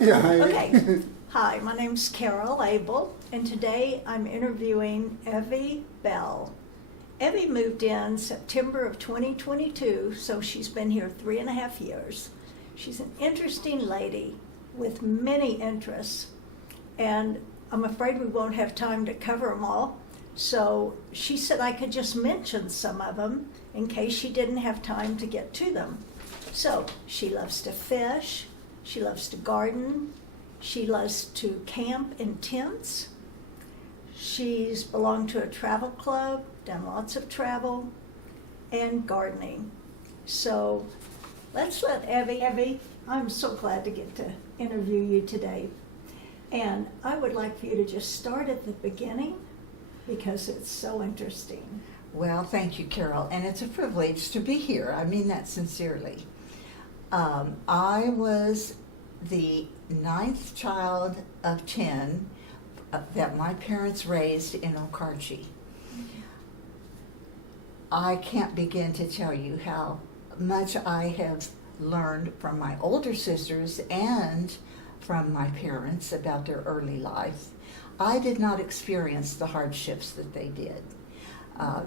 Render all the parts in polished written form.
Yeah. Okay. Hi, my name's Carol Abel, and today I'm interviewing Evie Bell. Evie moved in September of 2022, so she's been here 3.5 years. She's an interesting lady with many interests, and I'm afraid we won't have time to cover them all. So she said I could just mention some of them in case she didn't have time to get to them. So she loves to fish, she loves to garden, she loves to camp in tents. She's belonged to a travel club, done lots of travel, and gardening. So let's let Evie, I'm so glad to get to interview you today. And I would like for you to just start at the beginning because it's so interesting. Well, thank you, Carol, and it's a privilege to be here. I mean that sincerely. I was the 9th child of 10 that my parents raised in Okarche. I can't begin to tell you how much I have learned from my older sisters and from my parents about their early life. I did not experience the hardships that they did.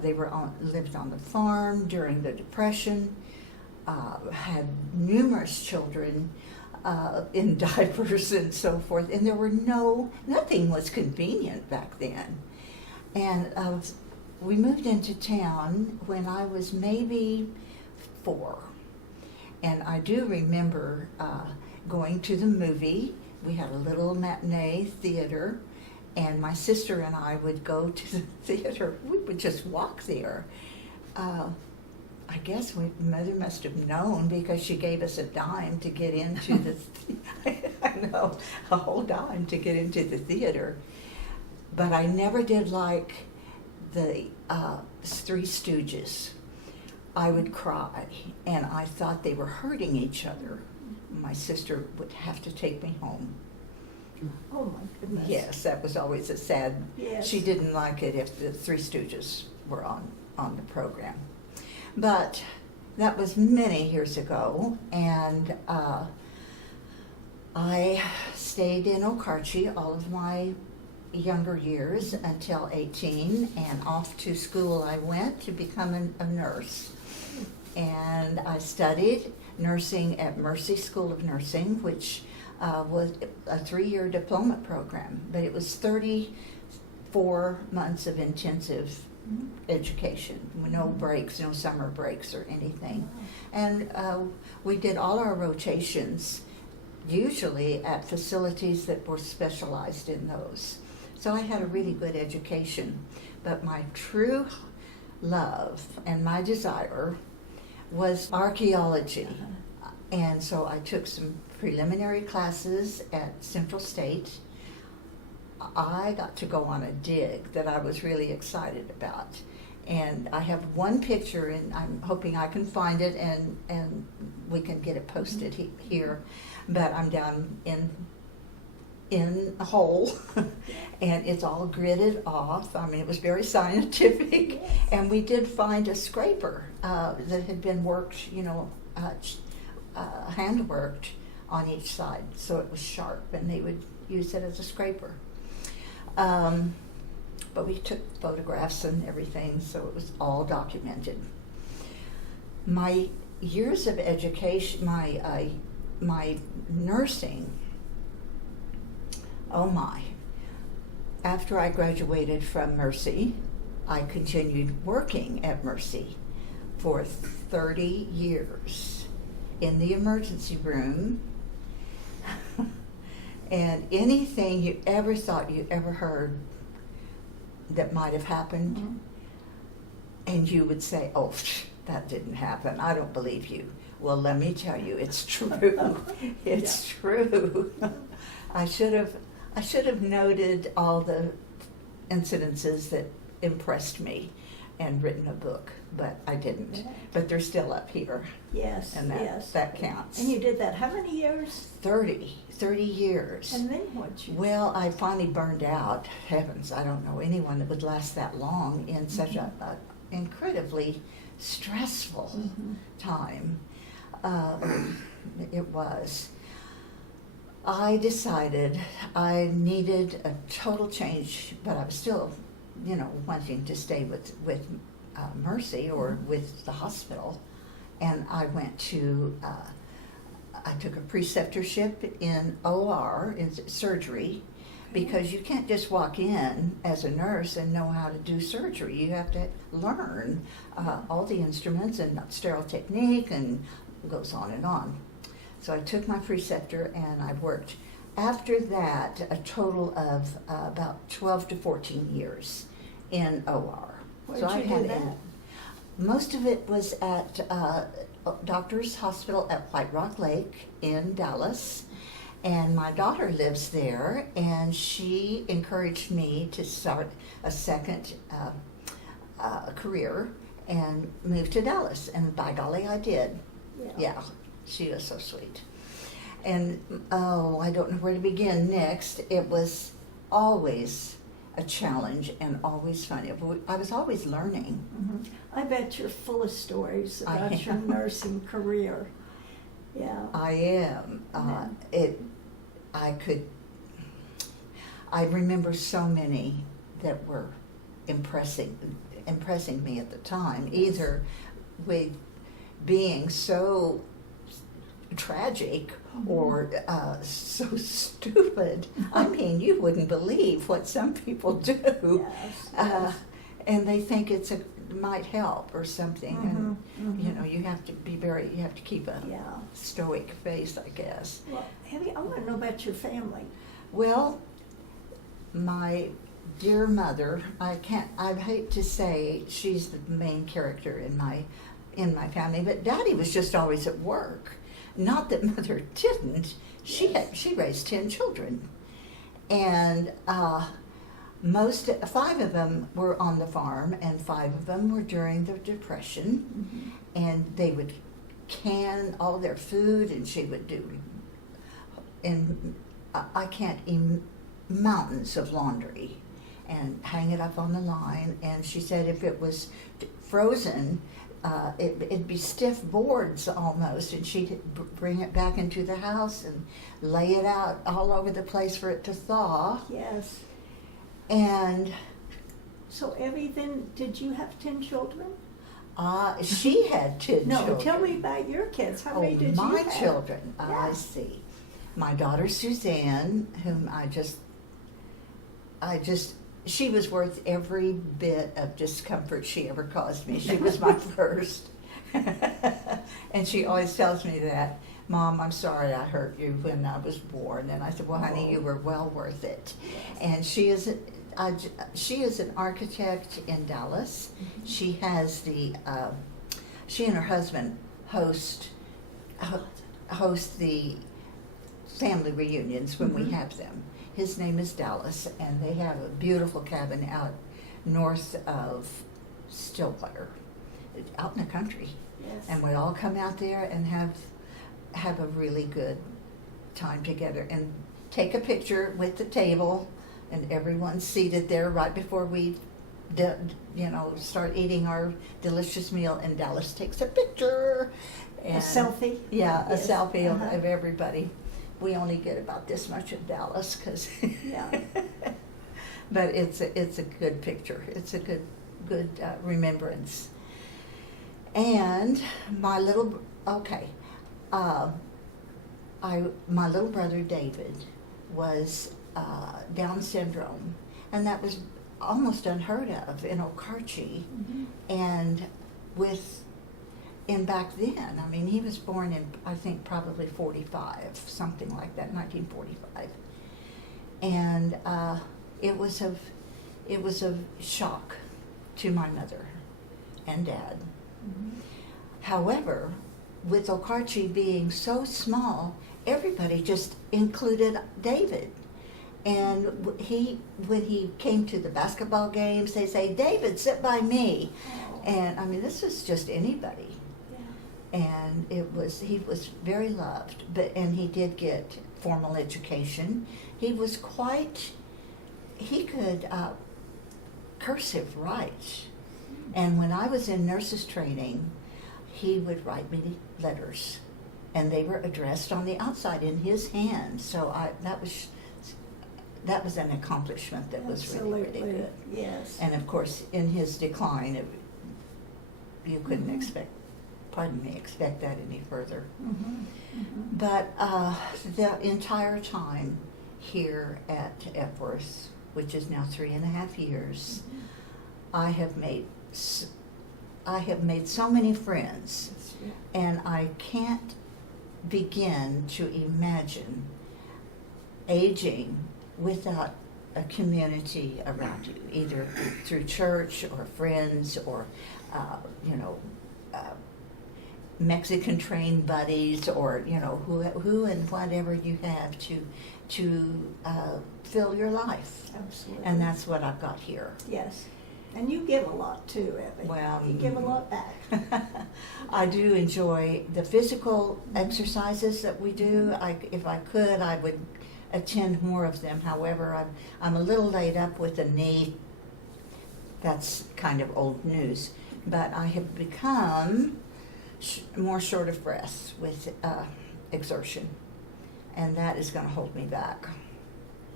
They lived on the farm during the Depression, had numerous children in diapers and so forth, and there were nothing was convenient back then. And we moved into town when I was maybe 4, and I do remember going to the movie. We had a little matinee theater, and my sister and I would go to the theater. We would just walk there. I guess Mother must have known because she gave us a dime to get into the, I know, a whole dime to get into the theater. But I never did like the Three Stooges. I would cry, and I thought they were hurting each other. My sister would have to take me home. Oh my goodness. Yes, that was always a sad. Yes. She didn't like it if the Three Stooges were on the program. But that was many years ago, and I stayed in Okarche all of my younger years until 18, and off to school I went to become a nurse. And I studied nursing at Mercy School of Nursing, which was a 3-year diploma program, but it was 34 months of intensive education, no breaks, no summer breaks or anything. And we did all our rotations usually at facilities that were specialized in those. So I had a really good education, but my true love and my desire was archaeology. And so I took some preliminary classes at Central State. I got to go on a dig that I was really excited about. And I have one picture, and I'm hoping I can find it and we can get it posted here. But I'm down in a hole, and it's all gridded off. I mean, it was very scientific. Yes. And we did find a scraper that had been worked, hand worked on each side, so it was sharp, and they would use it as a scraper. But we took photographs and everything, so it was all documented. My years of education, my nursing, oh my. After I graduated from Mercy, I continued working at Mercy for 30 years in the emergency room. And anything you ever thought you ever heard that might have happened, and you would say, oh, that didn't happen. I don't believe you. Well, let me tell you, it's true. It's true. I should have noted all the incidences that impressed me and written a book, but I didn't. Yeah. But they're still up here. Yes, And that counts. And you did that how many years? 30 years. And then what you Well, I finally burned out. Heavens, I don't know anyone that would last that long in such a incredibly stressful time. It was. I decided I needed a total change, but I was still, wanting to stay with Mercy or with the hospital. And I went to, I took a preceptorship in OR, in surgery, because you can't just walk in as a nurse and know how to do surgery. You have to learn all the instruments and sterile technique, and it goes on and on. So I took my preceptor and I worked, after that, a total of about 12 to 14 years in OR. Where So did I you had do that? Most of it was at Doctor's Hospital at White Rock Lake in Dallas. And my daughter lives there, and she encouraged me to start a second career and move to Dallas. And by golly, I did. Yeah, she was so sweet. And I don't know where to begin next. It was always a challenge and always fun. I was always learning. Mhm. I bet you're full of stories I about your am. nursing career. Yeah. I am. I remember so many that were impressing me at the time, either with being so tragic or so stupid. I mean, you wouldn't believe what some people do. Yes. And they think might help or something. And you have to you have to keep a Yeah. stoic face, I guess. Well, I want to know about your family. Well, my dear mother, I hate to say she's the main character in my family, but Daddy was just always at work. Not that Mother didn't. She raised 10 children, and 5 of them were on the farm, and 5 of them were during the Depression, and they would can all their food, and she would do, and I can't even, mountains of laundry, and hang it up on the line. And she said if it was frozen, it'd be stiff boards almost, and she'd bring it back into the house and lay it out all over the place for it to thaw. Yes. And So, Evie, then, did you have 10 children? she had 10 No, children. tell me about your kids. How many did you my have? children. Yeah. I see. My daughter Suzanne, whom she was worth every bit of discomfort she ever caused me. She was my first. And she always tells me that, Mom, I'm sorry I hurt you when I was born. And I said, well, honey, you were well worth it. And she is an architect in Dallas. She has she and her husband host the family reunions when we have them. His name is Dallas, and they have a beautiful cabin out north of Stillwater, out in the country. Yes. And we all come out there and have a really good time together and take a picture with the table, and everyone's seated there right before we start eating our delicious meal, and Dallas takes a picture. A selfie? Yeah, Yes. a selfie Uh-huh. of everybody. We only get about this much of Dallas, because Yeah. but it's a good picture. It's a good remembrance. And my little my little brother David was Down syndrome, and that was almost unheard of in Okarche. And back then, I mean, he was born in, I think, probably 45, something like that, 1945. And it was of shock to my mother and dad. However, with Okarche being so small, everybody just included David. And when he came to the basketball games, they say, David, sit by me. Oh. And I mean, this is just anybody. Yeah. And he was very loved, and he did get formal education. He could cursive write. And when I was in nurses training, he would write me letters. and they were addressed on the outside in his hand. So that was an accomplishment that was really, really Absolutely. good. Yes. And of course, in his decline, you couldn't expect that any further. But the entire time here at Epworth, which is now 3.5 years, I have made so many friends, and I can't begin to imagine aging without a community around you, either through church or friends or Mexican trained buddies, or who and whatever you have to fill your life. Absolutely. And that's what I've got here. Yes. And you give a lot too, Evie. Well, you give a lot back. I do enjoy the physical exercises that we do. If I could, I would attend more of them. However, I'm a little laid up with a knee. That's kind of old news. But I have become more short of breath with exertion. And that is going to hold me back,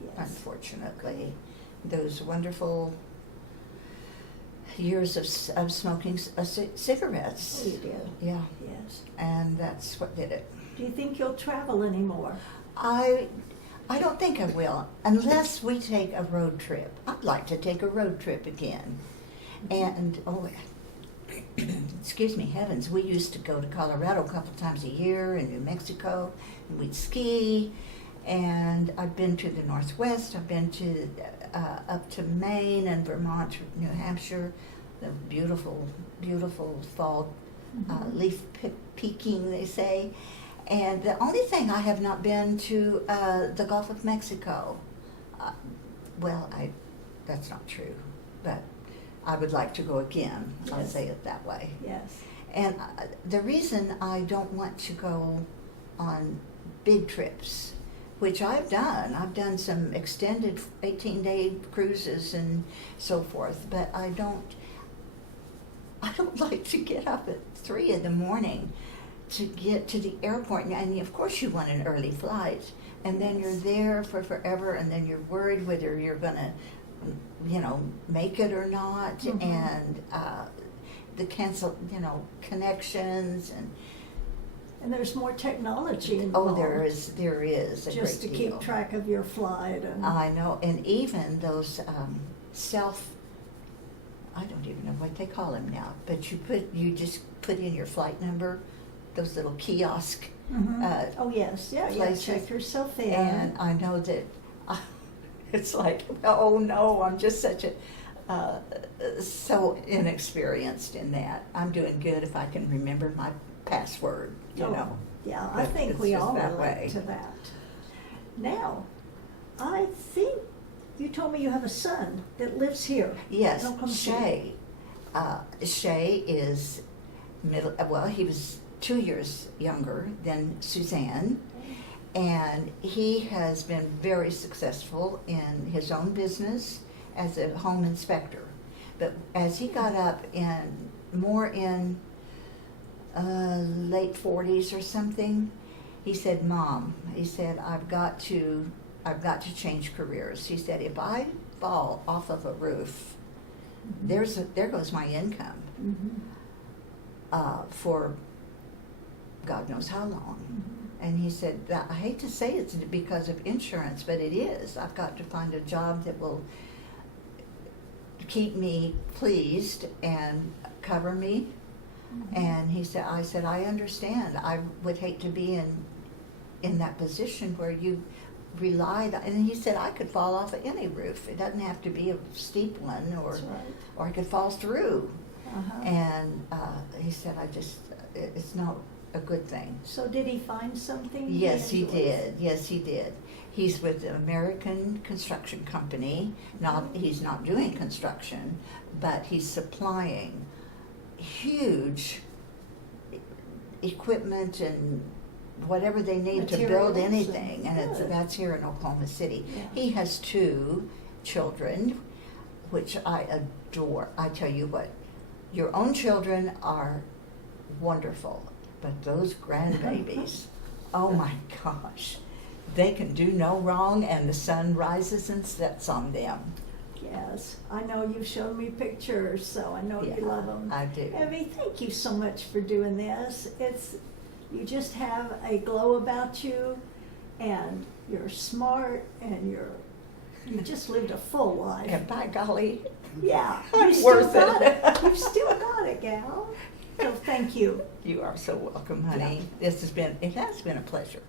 Yes. unfortunately. Those wonderful years of smoking cigarettes. Oh, you did. Yeah, Yes. and that's what did it. Do you think you'll travel anymore? I don't think I will, unless we take a road trip. I'd like to take a road trip again. And, excuse me, heavens, we used to go to Colorado a couple times a year, and New Mexico, and we'd ski. And I've been to the Northwest. I've been to up to Maine and Vermont, New Hampshire, the beautiful, beautiful fall leaf peaking, they say. And the only thing I have not been to the Gulf of Mexico. That's not true, but I would like to go again. I'll Yes. say it that way. Yes. And the reason I don't want to go on big trips, which I've done some extended 18-day cruises and so forth, but I don't like to get up at 3 a.m. to get to the airport. And of course you want an early flight, and then you're there for forever, and then you're worried whether you're gonna make it or not, and the connections And there's more technology involved. there is a just to great keep deal. track of your flight. And I know, and even those I don't even know what they call them now, but you just put in your flight number, those little kiosk. Oh yes, yeah, places. check yourself in. And I know that it's like, oh no, I'm just such so inexperienced in that. I'm doing good if I can remember my password, Yeah, I But think it's we just all that relate way. to that. Now, I think you told me you have a son that lives here. Yes, Don't come see Shay. Shay is he was 2 years younger than Suzanne, and he has been very successfate in his own business as a home inspector. But as he got up in late 40s or something, he said, "Mom," he said, I've got to change careers." He said, "If I fall off of a roof, there goes my income for God knows how long." And he said, I hate to say it's because of insurance, but it is. I've got to find a job that will keep me pleased and cover me. And I said, I understand. I would hate to be in that position where you relied. And he said, I could fall off of any roof. It doesn't have to be a steep one, That's right. or I could fall through. Uh-huh. And he said, it's not a good thing. So did he find something? Yes, he enjoys? did. Yes, he did. He's with the American Construction Company. He's not doing construction, but he's supplying huge equipment and whatever they need to build Materials anything, and good. that's here in Oklahoma City. Yeah. He has 2 children, which I adore. I tell you what, your own children are wonderful. But those grandbabies, oh my gosh, they can do no wrong, and the sun rises and sets on them. Yes, I know you've shown me pictures, so I know you love them. I do. Evie, thank you so much for doing this. You just have a glow about you, and you're smart, and you just lived a full life. And by golly, Yeah, I'm you still worth got it. it. You've still got it, gal. So thank you. you are so welcome, honey. It has been a pleasure.